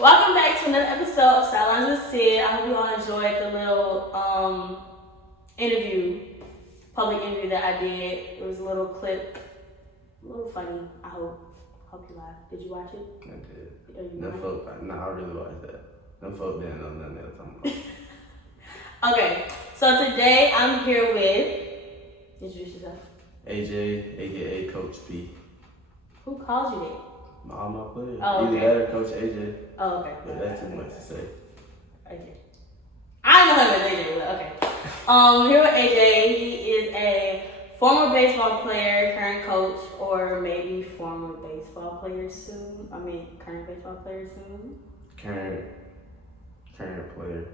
Welcome back to another episode of Sidelines with Sid. I hope you all enjoyed the little public interview that I did. It was a little clip, a little funny. I hope you laughed. Did you watch it? I did. I really watched that. Them folk didn't know nothing else I'm about. Okay, so today I'm here with, introduce yourself. AJ, aka Coach P. Who calls you that? All my players. Oh, okay. Either that or Coach AJ. Oh, okay. But that's too much to say. AJ. I know him as AJ, but okay. Here with AJ, he is a former baseball player, current coach, or maybe former baseball player soon. Current baseball player soon. Current player,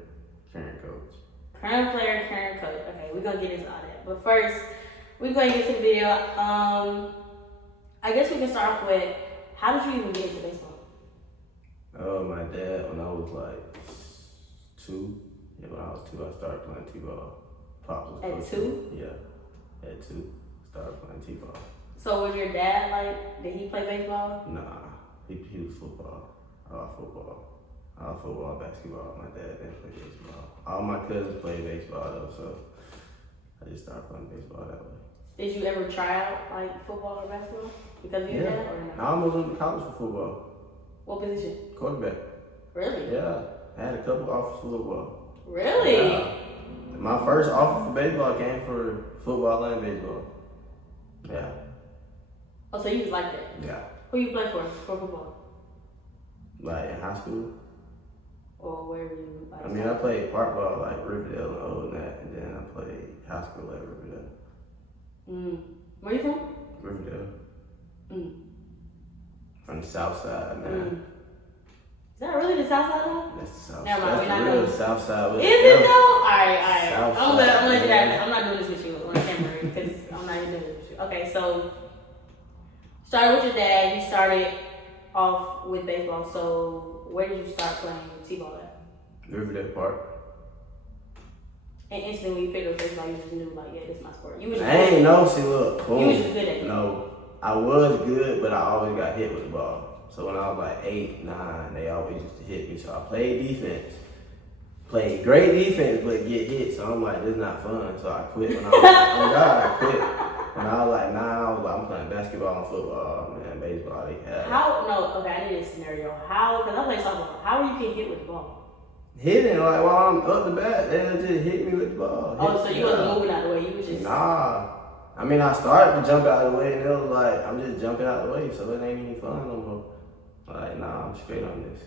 current coach. Current player, current coach. Okay, we're gonna get into all that. But first, we're going to get to the video. I guess we can start off with, how did you even get into baseball? My dad, when I was like 2, when I was 2, I started playing T-ball. Pops was At coaching. 2? Yeah, at 2, started playing T-ball. So was your dad did he play baseball? Nah, he was football. All football, basketball. My dad didn't play baseball. All my cousins played baseball though, so I just started playing baseball that way. Did you ever try out football or basketball because of your dad or no? I almost went to college for football. What position? Quarterback. Really? Yeah, I had a couple offers for football. Really? Yeah. My first offer for baseball came for football and baseball. Yeah. Oh, so you was like that? Yeah. Who you play for football? Like in high school. Or where you I played park ball Riverdale and Old Nat, and then I played high school at Riverdale. Where you from? Riverdale. From the south side, man. Is that really the south side though? That's the south side. Never mind, That's the real south side. Is it though? Alright. I'm gonna let you have it. Yeah. I'm not doing this with you on camera because I'm not even doing this with you. Okay, so started with your dad. You started off with baseball. So where did you start playing T-ball at? Riverdale Park. And instantly when you picked up baseball, you just knew yeah, this is my sport. You was I ain't know. See, look, You was just good at it. No, I was good, but I always got hit with the ball. So when I was 8, 9, they always used to hit me. So I played defense. Played great defense, but get hit. So I'm this is not fun. So I quit when I was I quit. When I was 9, I'm playing basketball and football, man, baseball. I need a scenario. Because I play softball. How are you get hit with the ball? Hitting, while I'm up the bat, they'll just hit me with the ball. So you wasn't moving out of the way, you was just... Nah. I started to jump out of the way, and it was I'm just jumping out of the way, so it ain't even fun no more. Nah, I'm straight on this.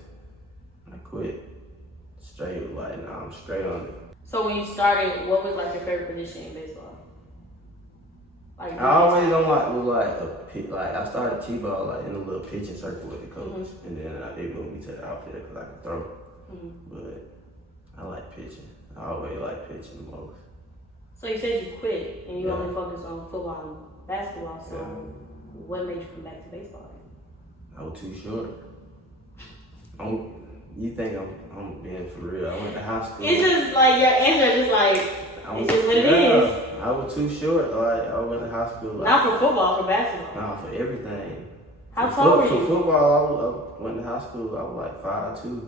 I quit. Straight, nah, I'm straight on it. So when you started, what was your favorite position in baseball? I always I started T-ball in a little pitching circle with the coach, and then they moved me to the outfield because I could throw. But I like pitching. I always like pitching the most. So you said you quit and you only focused on football and basketball. So what made you come back to baseball? I was too short. You think I'm being for real? I went to high school. It's just your answer is just it's just what it is. I was too short. I went to high school. Not for football, for basketball. Nah, for everything. How tall were you? For football, I went to high school. I was 5'2".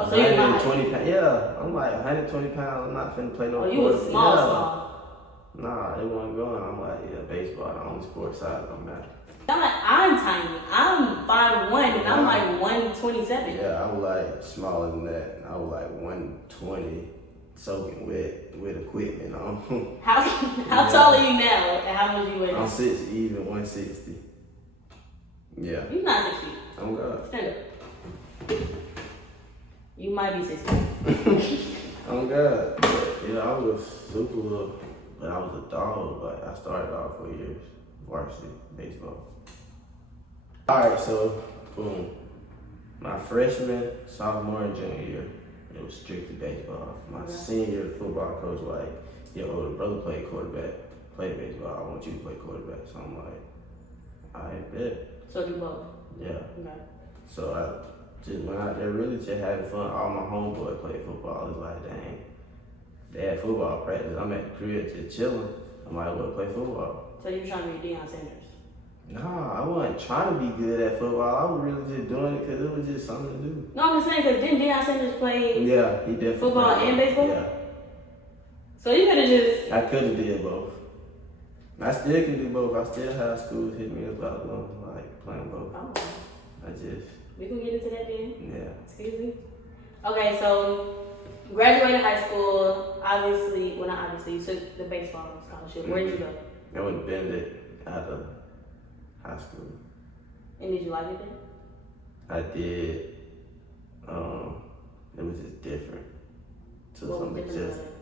Oh, so you're not 120 pounds. Yeah, I'm 120 pounds. I'm not finna play no. Oh, you was small. Nah, it wasn't going. I'm baseball, the only sport side that don't matter. I'm tiny. I'm 5'1" and I'm 127. Yeah, I was smaller than that. I was 120, soaking wet with equipment on. How tall are you now? And how much you weigh? I'm 6 even, 160. Yeah. You're not 6 feet. I'm good. Stand up. You might be 6 feet. I'm good. Yeah, I was super little, but I was a dog. I started off 4 years, varsity baseball. Alright, so boom. My freshman, sophomore, and junior year, it was strictly baseball. My senior football coach your older brother played quarterback, played baseball. I want you to play quarterback. So I'm I bet. So do both. Yeah. Okay. So I just went out there really just having fun. All my homeboys played football. It's dang, they had football practice. I'm at the crib just chilling. I might as well play football. So you were trying to be Deion Sanders? Nah, I wasn't wasn't trying to be good at football. I was really just doing it because it was just something to do. No, I'm just saying because didn't Deion Sanders play Yeah, he definitely football played. and baseball? Yeah. So you could have just. I could have did both. I still can do both. I still have schools hit me up about like playing both. Oh. I just. We can get into that then. Yeah. Excuse me. Okay, so graduated high school. Obviously, well not obviously, you took the baseball scholarship. Where did you go? I went to Benedict out of high school. And did you like it then? I did. It was just different. So What was something different about it?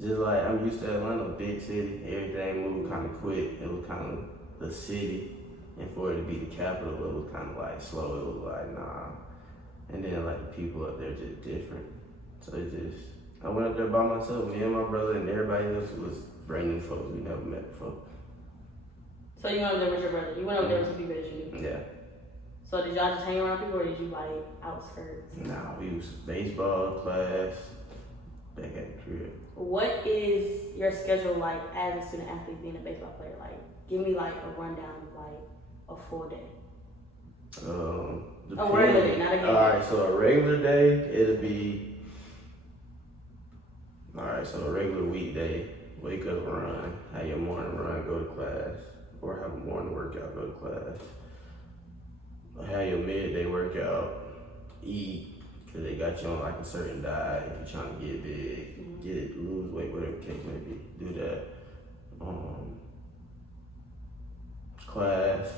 just like I'm used to Atlanta, big city. Everything moved kind of quick. It was kind of the city, and for it to be the capital, it was kind of like slow. It was like nah. And then like the people up there just different. So it just I went up there by myself. Me and my brother and everybody else was brand new folks we never met before. So you went up there with your brother. You went up there with some people that you knew. Yeah. So did y'all just hang around people or did you like outskirts? Nah, we was baseball class back at the crib. What is your schedule like as a student athlete being a baseball player? Like, give me like a rundown of like a full day. A regular day, not a game. Alright, so a regular day, it'll be. Alright, so a regular weekday, wake up, run, have your morning run, go to class, or have a morning workout, go to class. Have your midday workout, eat, because they got you on like a certain diet. If you're trying to get big, get it, lose weight, whatever the case may be, do that. Class,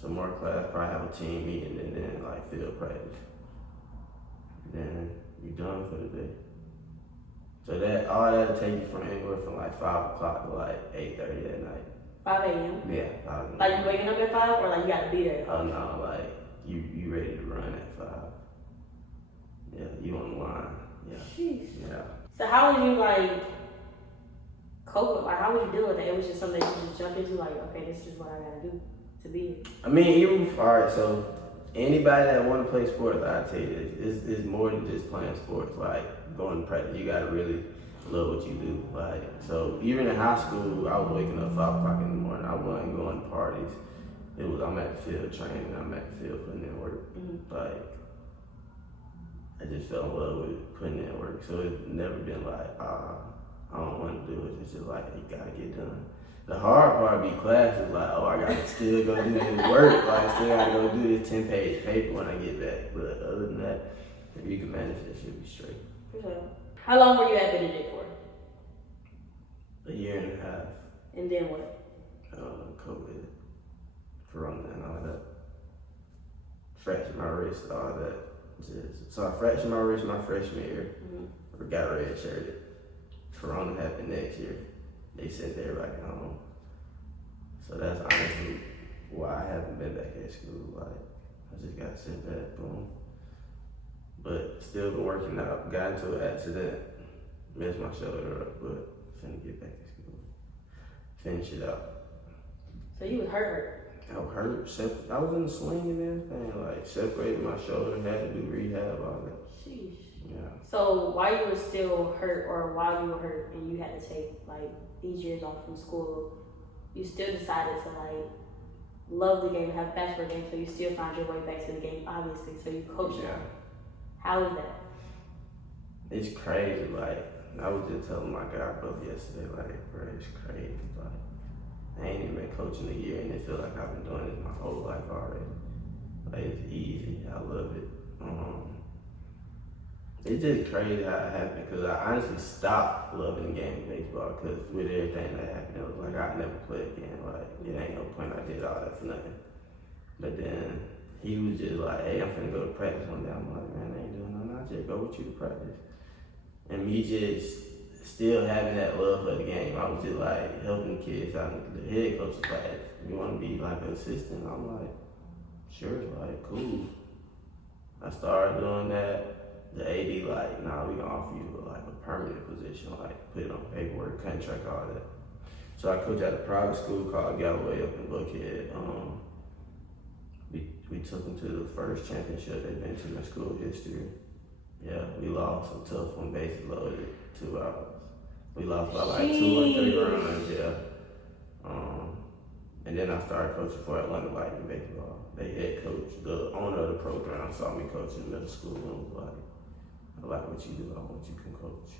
some more class, probably have a team meeting, and then like field practice. Then you're done for the day. So that all that'll take you from anywhere from like 5 o'clock to like 8:30 at night. 5 a.m.? Yeah, 5 a.m. Like you waking up at 5 or like you gotta be there? Oh no, like you ready to run at 5. Yeah, you on the line. Yeah. Sheesh. Yeah. So how would you like cope with, like how would you deal with it? It was just something that you just jump into like, okay, this is what I gotta do to be here. I mean, even alright, so anybody that want to play sports, I tell you, it's more than just playing sports. Like going to practice, you gotta really love what you do. Like so, even in high school, I was waking up 5 o'clock in the morning. I wasn't going to parties. It was I'm at the field training. I'm at the field putting in work. Like I just fell in love with putting in work. So it's never been like I don't want to do it. It's just like you gotta get done. The hard part be classes, like, oh, I gotta still go do this work. Like, I still gotta go do this 10-page paper when I get back. But other than that, if you can manage that, should be straight. For sure. How long were you at Benedict for? A year and a half. And then what? COVID, Corona, and all that. Fractured my wrist, all that. So I fractured my wrist my freshman year. Got redshirted. Corona happened next year. They sent everybody home. So that's honestly why I haven't been back at school. Like, I just got sent back, boom. But still been working out. Got into an accident, messed my shoulder up, but finna get back to school. Finish it out. So you was hurt? I was hurt. I was in the sling and everything. Like, separated my shoulder, had to do rehab, all that. Sheesh. Yeah. So while you were still hurt, or while you were hurt and you had to take like these years off from school, you still decided to like love the game, have passion for the game, so you still found your way back to the game, obviously. So you coached. Yeah. How is that? It's crazy. Like, I was just telling my guy brother yesterday, like, bro, it's crazy. Like, I ain't even been coaching a year and it feel like I've been doing this my whole life already. Like, it's easy. I love it. It's just crazy how it happened because I honestly stopped loving the game of baseball because with everything that happened, it was like I'd never play again. Like, it ain't no point I did all that for nothing. But then he was just like, hey, I'm finna go to practice one day. I'm like, man, I ain't doing nothing. I just go with you to practice. And me just still having that love for the game. I was just like helping the kids out. The head coach was like, you want to be like an assistant? I'm like, sure, like, cool. I started doing that. The AD like, nah, we gonna offer you like a permanent position, like put it on paperwork, contract, all that. So I coach at a private school called Galloway up in Buckhead. We took them to the first championship they've been to in school history. Yeah, we lost a tough one, bases loaded, 2 hours. We lost by like 2 or 3 runs, yeah. And then I started coaching for Atlanta Lightning baseball. They head coach, the owner of the program, saw me coaching in middle school and was like, I like what you do, I want you to coach.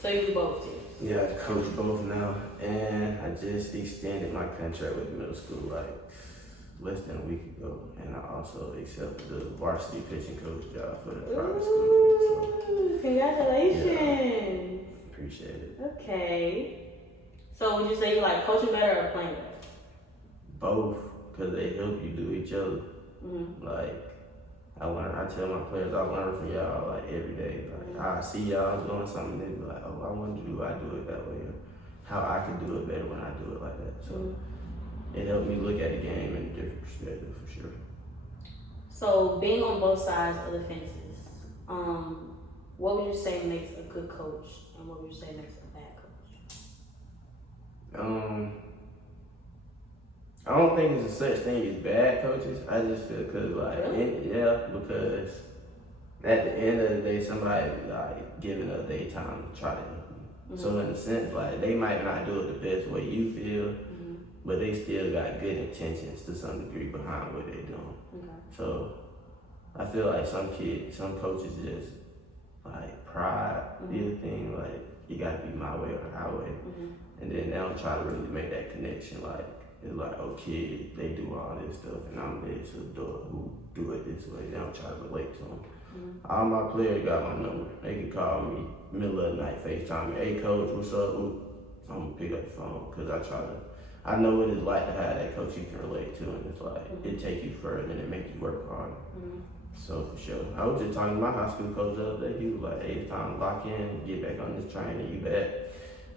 So you do both too? Yeah, I coach both now, and I just extended my contract with the middle school like less than a week ago, and I also accepted the varsity pitching coach job for the private school. So, congratulations! Yeah, appreciate it. Okay. So would you say you like coaching better or playing better? Both, because they help you do each other. Mm-hmm. Like, I tell my players I learn from y'all like every day. Like, I see y'all doing something, they be like, oh, I want to do I do it that way. Or how I can do it better when I do it like that. So it helped me look at the game in a different perspective for sure. So being on both sides of the fences, what would you say makes a good coach, and what would you say makes a bad coach? I don't think there's a such thing as bad coaches. I just feel because at the end of the day, somebody like giving up their time to try to help you. So in a sense, like they might not do it the best way you feel, but they still got good intentions to some degree behind what they're doing. Okay. So I feel like some coaches just like pride be the thing, like you gotta be my way or the highway. And then they don't try to really make that connection, like it's like, oh kid, they do all this stuff and I'm this adult who do it this way. They don't try to relate to them. All my players got my number. They can call me middle of the night, FaceTime me, hey coach, what's up? I'm gonna pick up the phone because I know what it's like to have that coach you can relate to, and it's like, it take you further and it make you work harder. So for sure. I was just talking to my high school coach the other day. He was like, hey, it's time to lock in, get back on this train, and you back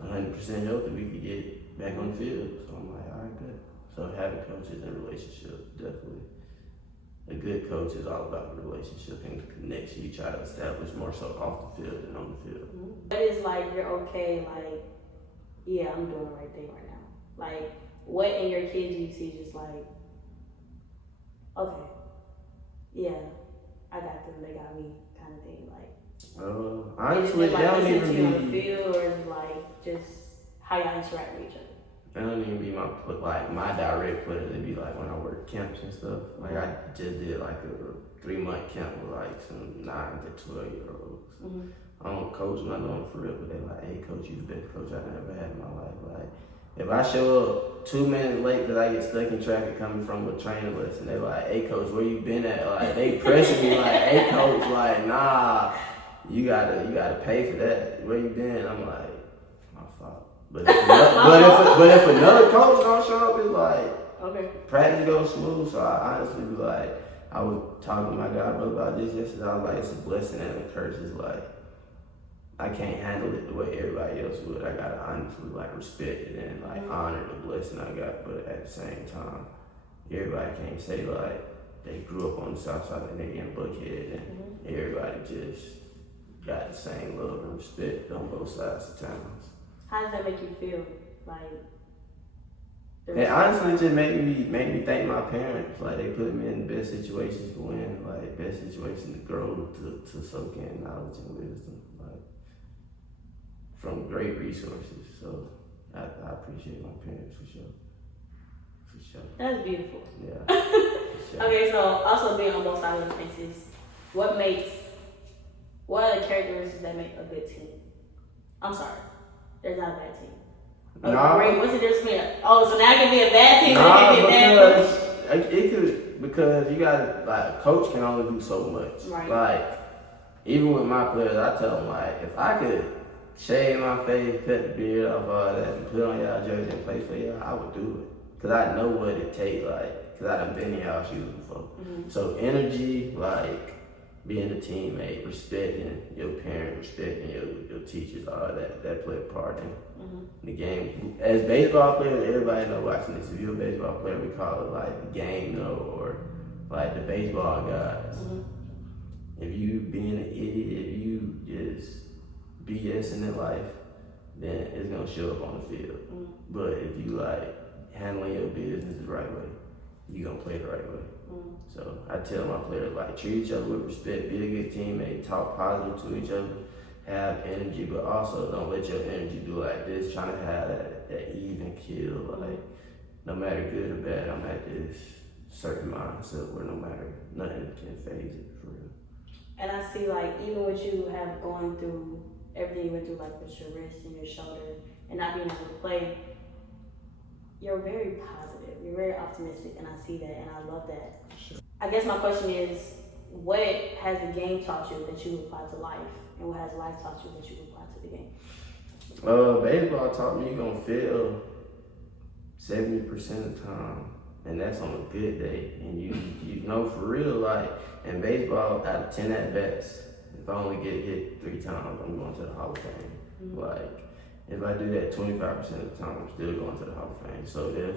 100% healthy, we could get back on the field. So I'm like, all right, good. So having coaches and relationships, definitely. A good coach is all about the relationship and the connection you try to establish more so off the field than on the field. But it's like you're okay, like, yeah, I'm doing the right thing right now. Like, what in your kids you see just like, okay, yeah, I got them, they got me, kind of thing. Like, honestly, like, they don't listen to you on even the be. field, or is it like just how y'all interact with each other? They don't even be my direct players. They be like when I work camps and stuff. Like I just did like a 3-month camp with like some 9 to 12-year-olds. I don't coach them, I know them for real, but they like, hey coach, you the best coach I've ever had in my life. Like if I show up 2 minutes late because I get stuck in traffic coming from a training lesson, they like, hey coach, where you been at? Like they pressing me like, hey coach, like nah, you gotta pay for that. Where you been? I'm like, my fault. But if another coach don't show up, it's like, okay, practice goes smooth. So I honestly be like, I was talking to my guy about this yesterday. I was like, it's a blessing and a curse. It's like, I can't handle it the way everybody else would. I gotta honestly like respect it and like honor the blessing I got. But at the same time, everybody can't say like they grew up on the south side and they getting buckhead and everybody just got the same love and respect on both sides of towns. How does that make you feel? Like, it honestly just make me thank my parents. Like they put me in the best situations to win, like best situations to grow, to soak in knowledge and wisdom, like from great resources. So I appreciate my parents for sure. For sure. That's beautiful. Yeah. For sure. Okay, so also being on both sides of the fences, what are the characteristics that make a good team? I'm sorry, there's not a bad team. Okay, great. What's the difference between so now it can be a bad team and it can be a bad coach? It could, because you got like a coach can only do so much. Right. Like even with my players, I tell them like if I could shave my face, cut the beard off, all that, and put on y'all jersey and play for y'all, I would do it. Cause I know what it takes, like, cause I done been in y'all shoes before. So energy, like being a teammate, respecting your parents, respecting your teachers, all that play a part in the game. As baseball players, everybody know watching this. If you're a baseball player, we call it like the game, or like the baseball guys. If you being an idiot, if you just BSing in life, then it's gonna show up on the field. But if you like handling your business the right way, you gonna play the right way. So I tell my players like treat each other with respect, be a good teammate, talk positive to each other, have energy, but also don't let your energy do like this, trying to have that even kill. no matter good or bad, I'm at this certain mindset where no matter nothing can phase it for real. And I see, like, even with you have going through everything you went through, like with your wrist and your shoulder and not being able to play, you're very positive. You're very optimistic, and I see that, and I love that. Sure. I guess my question is, what has the game taught you that you apply to life, and what has life taught you that you apply to the game? Baseball taught me you're gonna fail 70% of the time, and that's on a good day. And you know for real, like in baseball, out of 10 at bats, if I only get hit 3 times, I'm going to the Hall of Fame. Mm-hmm. Like if I do that 25% of the time, I'm still going to the Hall of Fame. So if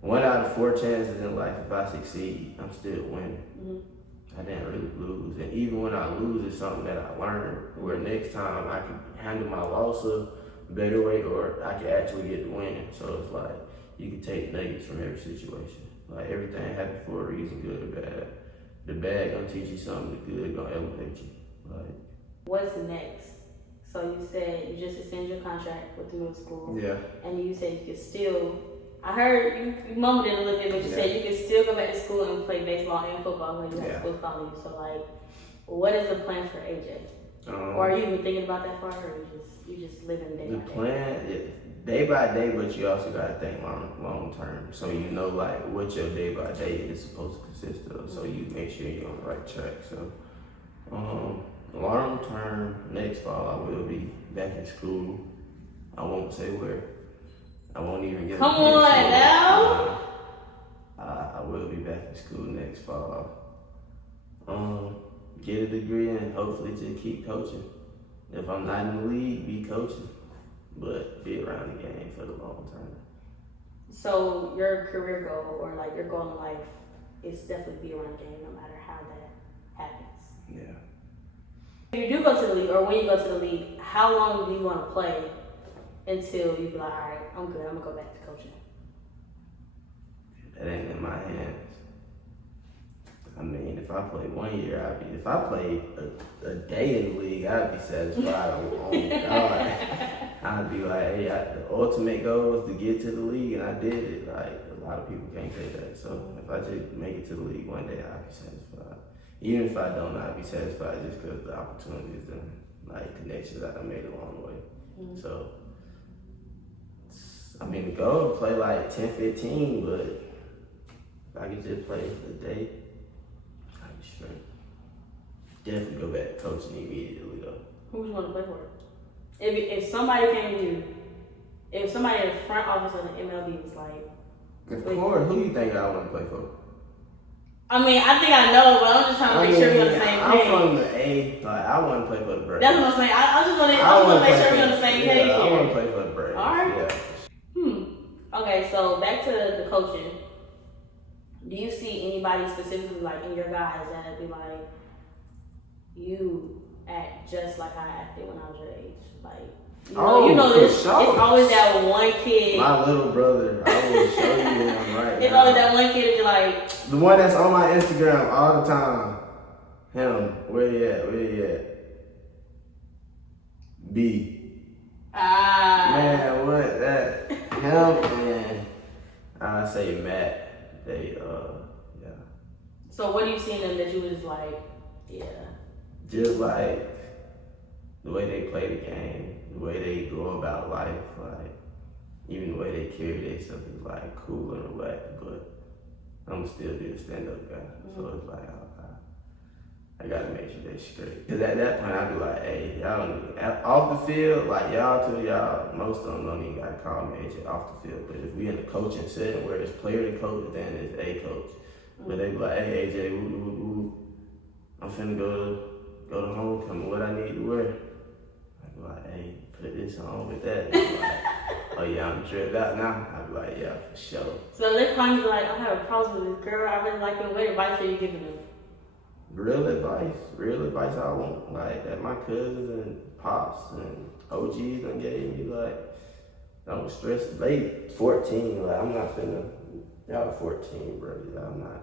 1 out of 4 chances in life, if I succeed, I'm still winning. Mm-hmm. I didn't really lose. And even when I lose, it's something that I learned where next time I can handle my loss a better way, or I can actually get the win. So it's like you can take nuggets from every situation. Like everything happened for a reason, good or bad. The bad gonna teach you something, the good gonna elevate you. Like, what's next? So you said you just extended your contract with the middle school. Yeah. And you said you could still, I heard you mumbled it a little bit, but you said you could still go back to school and play baseball and football when you have school calling you. So like, what is the plan for AJ? Or are you even thinking about that far, or you just living day by day? The plan, day by day, but you also gotta think long term. So you know like what your day by day is supposed to consist of. So you make sure you're on the right track. So long term, next fall I will be back in school. I won't say where. I won't even get. Come on now. I will be back in school next fall. Get a degree and hopefully just keep coaching. If I'm not in the league, be coaching, but be around the game for the long term. So your career goal, or like your goal in life, is definitely be around the game, no matter how that happens. Yeah. If you do go to the league, or when you go to the league, how long do you want to play until you be like, all right, I'm good, I'm gonna go back to coaching? That ain't in my hands. I mean, if I play 1 year, if I played a day in the league, I'd be satisfied. Oh God. I'd be like, hey, the ultimate goal was to get to the league, and I did it. Like, a lot of people can't say that. So if I just make it to the league one day, I'd be satisfied. Even if I don't, I'd be satisfied just because of the opportunities and like connections that I made along the way. Mm-hmm. So, I mean, the goal is to play like 10, 15, but if I could just play a day, I'd be straight. Definitely go back to coaching immediately though. Who would you want to play for? If somebody came to you, if somebody in the front office of the MLB was like, of course, who do you think I want to play for? I mean, I think I know, but I'm just trying to make sure we're on the same page. I'm from the A, like I want to play for the Braves. That's what I'm saying. I just want to make sure we're on the same page. Yeah, I want to play for the Braves. All right. Yeah. Okay, so back to the coaching. Do you see anybody specifically, like in your guys, that would be like, you act just like I acted when I was your age? Like, you know this. Sure. It's always that one kid. My little brother, I will show you him right It's now. always that one kid that be like, the one that's on my Instagram all the time. Him. Where he at? B. Man, what that? Him and I say Matt. They yeah. So what do you see in them that you was like, yeah? Just like the way they play the game, the way they go about life, like even the way they carry themselves is like cool and relaxed, but I'm still be a stand-up guy. Mm-hmm. So it's like I gotta make sure they straight. Cause at that point I'd be like, hey, y'all don't even, off the field, like y'all, most of them don't even gotta call me AJ off the field. But if we in the coaching setting where it's player to coach, then it's a coach. Mm-hmm. But they be like, hey AJ, I'm finna go to homecoming, what I need to wear? I'd be like, hey, put this on with that. Like, oh yeah, I'm tripped out now. I'd be like, yeah, for sure. So they're kind of like, I have a problem with this girl, I really like it. What advice are you giving them? Real advice I want. Like that my cousins and pops and OGs done gave me, like, don't stress. They 14, like I'm not finna, y'all 14, bro. I'm not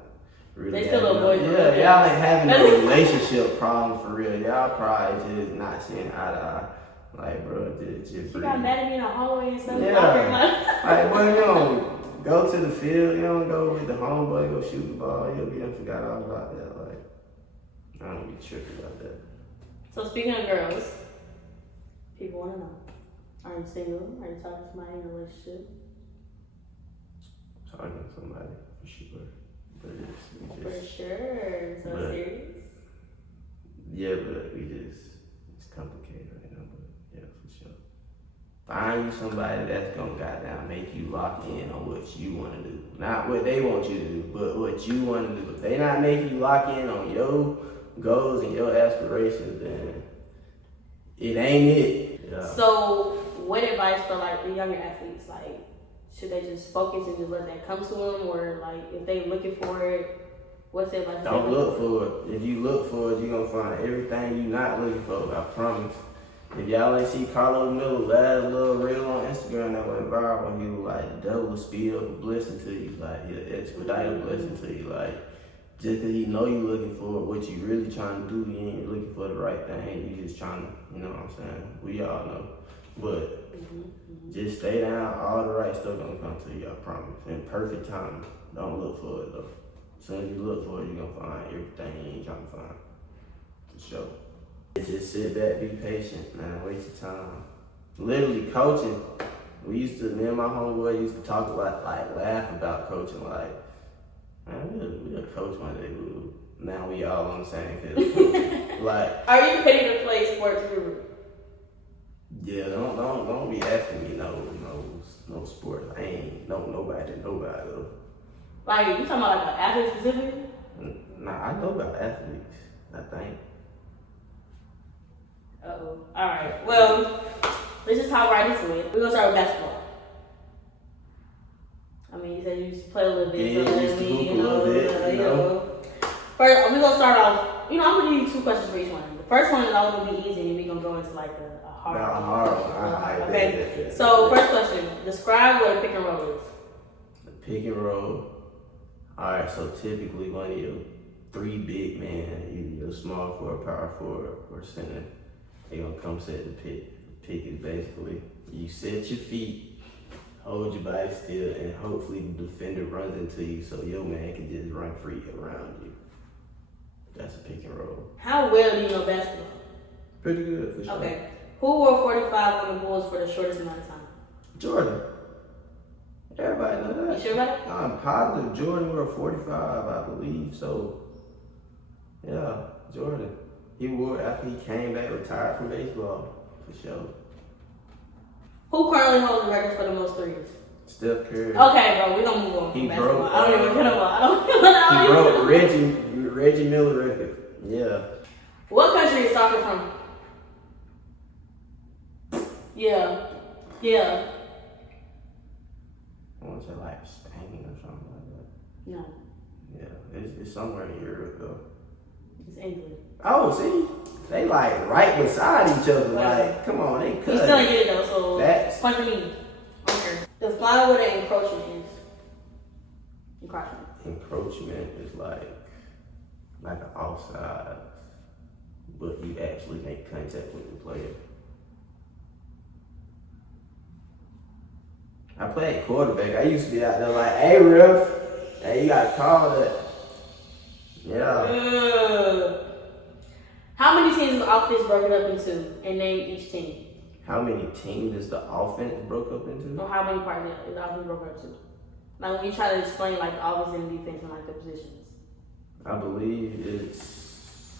really. They still little boys. Yeah, y'all ain't having no relationship problems for real. Y'all probably just not seeing eye to eye. Like, bro, just she got mad at me in the hallway and stuff. Yeah. Like, boy, you don't go to the field. You don't go with the homeboy, go shoot the ball. You'll be done forgot all about that. Like, I don't be tripping about that. So speaking of girls, people want to know: are you single? Are you talking to somebody in a relationship? Talking to somebody for sure. But For sure. So serious. Yeah, but it's complicated right now. But yeah, for sure. Find you somebody that's gonna goddamn make you lock in on what you want to do, not what they want you to do, but what you want to do. If they not making you lock in on your goals and your aspirations, then it ain't it. Yeah. So, what advice for like the younger athletes? Like, should they just focus and just let that come to them, or like if they looking for it, what's it like? Don't look for it. If you look for it, you're gonna find everything you're not looking for. I promise. If y'all ain't see Carlos Miller last little reel on Instagram that went viral, when he was like double the speed of a blessing to you, like he'll expedite a blessing to you, like just cause he know you looking for it, what you really trying to do, you ain't looking for the right thing, you just trying to, you know what I'm saying? We all know. But just stay down, all the right stuff gonna come to you, I promise. In perfect time. Don't look for it though. As soon as you look for it, you're gonna find everything you ain't trying to find. For sure. Just sit back, be patient, man. Waste your time. Literally coaching. Me and my homeboy used to talk about, like, laugh about coaching. Like, man, we'll coach one day. Now we all on the same field. Like, are you ready to play sports guru? Yeah, don't be asking me no sports. I ain't know nobody though. Like, you talking about like an athlete specifically? Nah, I know about athletes, I think. Uh-oh. Alright, well, let's just hop right into it. We're gonna start with basketball. I mean, you said you used to play a little bit. Yeah, used to hoop a little bit, you know. First, we're gonna start off, I'm gonna give you 2 questions for each one. The first one is always gonna be easy, and we're gonna go into like a hard one. A hard one. Okay, so first question, describe what a pick and roll is. The pick and roll. Alright, so typically one of your 3 big men, either your small forward, power forward, or center, they gonna come set the pick. The pick is basically, you set your feet, hold your body still, and hopefully the defender runs into you so your man can just run free around you. That's a pick and roll. How well do you know basketball? Pretty good, for sure. Okay. Who wore 45 on the Bulls for the shortest amount of time? Jordan. Everybody know that. You sure about it? I'm positive Jordan wore 45, I believe. So, yeah, Jordan. He wore it after he came back, retired from baseball, for sure. Who currently holds the records for the most threes? Steph Curry. Okay, bro, we're gonna move on from basketball. Broke, I don't even care about He broke Reggie Miller record. Yeah. What country is soccer from? Yeah. I want to say like Spain or something like that. No. Yeah, it's somewhere in Europe though. It's England. Oh, see? They like right beside each other. Like, come on, they cut. You still ain't get it though, so That's point to me. Okay. Define what an encroachment is. Encroachment is like an offside, but you actually make contact with the player. I played quarterback. I used to be out there like, hey, ref, hey, you got to call that. Yeah. How many teams is the offense broken up into? And name each team. How many teams is the offense broke up into? Or how many parts is the offense broken up to? Like when you try to explain like the offense and defense and like the positions. I believe it's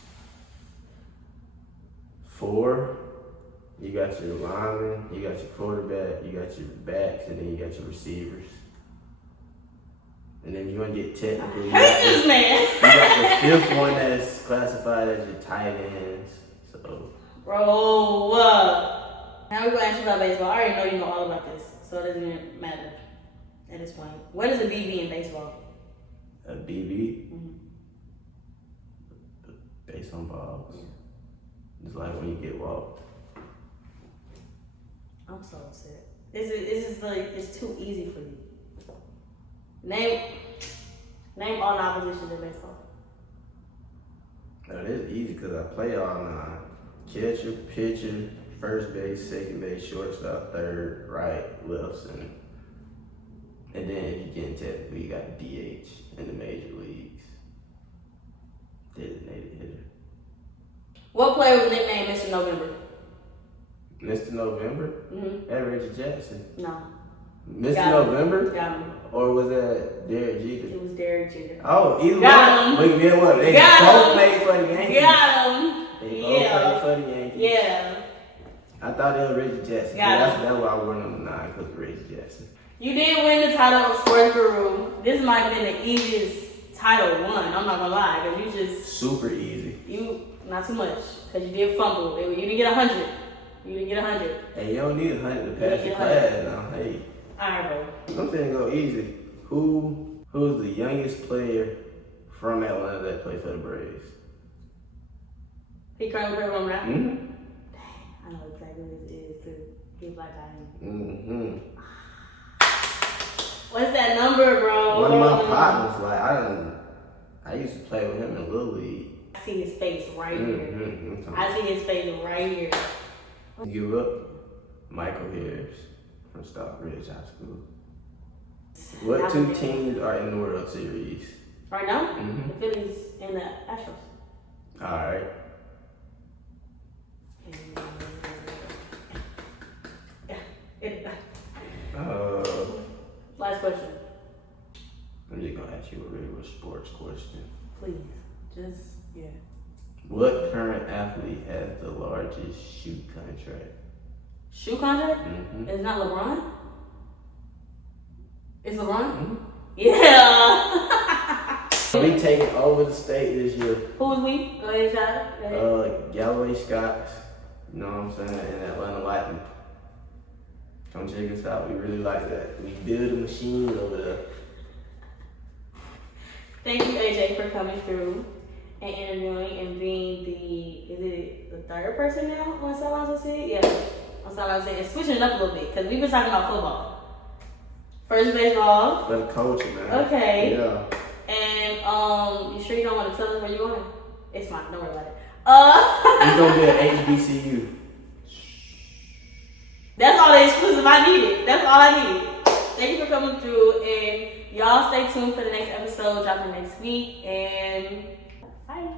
4. You got your linemen, you got your quarterback, you got your backs, and then you got your receivers. And then you want to get technical. I hate this man. You got the 5th one that's classified as your tight ends. So, bro, now we're gonna ask you about baseball. I already know you know all about this, so it doesn't even matter at this point. What is a BB in baseball? A BB, Mm-hmm. base on balls. It's like when you get walked. I'm so upset. This is like, it's too easy for you. Name all 9 positions in baseball. Now, it is easy because I play all 9. Catcher, pitcher, first base, second base, shortstop, third, right, left, center. And then if you get technical, you got DH in the major leagues. Designated hitter. What player was nicknamed Mr. November? Mr. November? Mm-hmm. That Reggie Jackson. No. Mr. Got November? Got him. Or was that Derek Jeter? It was Derek Jeter. Oh, either Got one. him. But you know what? They Got both him. played for the Yankees. Got him. They both played for the Yankees. Yeah. I thought it was Reggie Jackson. Got That's why I wore number 9 because of Reggie Jackson. You did win the title of Sports Guru. This might have been the easiest title one. I'm not gonna lie, because you just super easy. Not too much, because you did fumble. You didn't get 100. You didn't get 100. Hey, you don't need 100 to pass the get class now. Hey, Alright, bro. I'm finna go easy. Who's the youngest player from Atlanta that played for the Braves? He currently plays for now. Mm-hmm. I know exactly who this is too. He's like I am. Mm-hmm. What's that number, bro? One of my partners, like I used to play with him in Little League. I see his face right here. Mm-hmm. I see his face right here. Give up. Michael Harris from Stockbridge High School. What two teams are in the World Series? Right now? Mm-hmm. The Phillies and the Astros. Alright. Last question. I'm just gonna ask you a regular sports question. Please. Just, yeah. What current athlete has the largest shoe contract? Shoe contract? Mm-hmm. It's not LeBron? It's LeBron? Mm-hmm. Yeah. We taking over the state this year. Who was we? Go ahead, shout. Go ahead. Galloway Scots, you know what I'm saying, and Atlanta Lightning. Come check us out. We really like that. We build a machine over there. Thank you, AJ, for coming through and interviewing and being the third person now on Sidelines with Sid? Yeah, on Sidelines with Sid. And switching it up a little bit, because we've been talking about football. First baseball. For the coaching, man. Okay. Yeah. And you sure you don't want to tell us where you're going? It's fine, don't worry about it. It's gonna be an HBCU. That's all the exclusive I needed. That's all I needed. Thank you for coming through, and y'all stay tuned for the next episode dropping next week. And bye.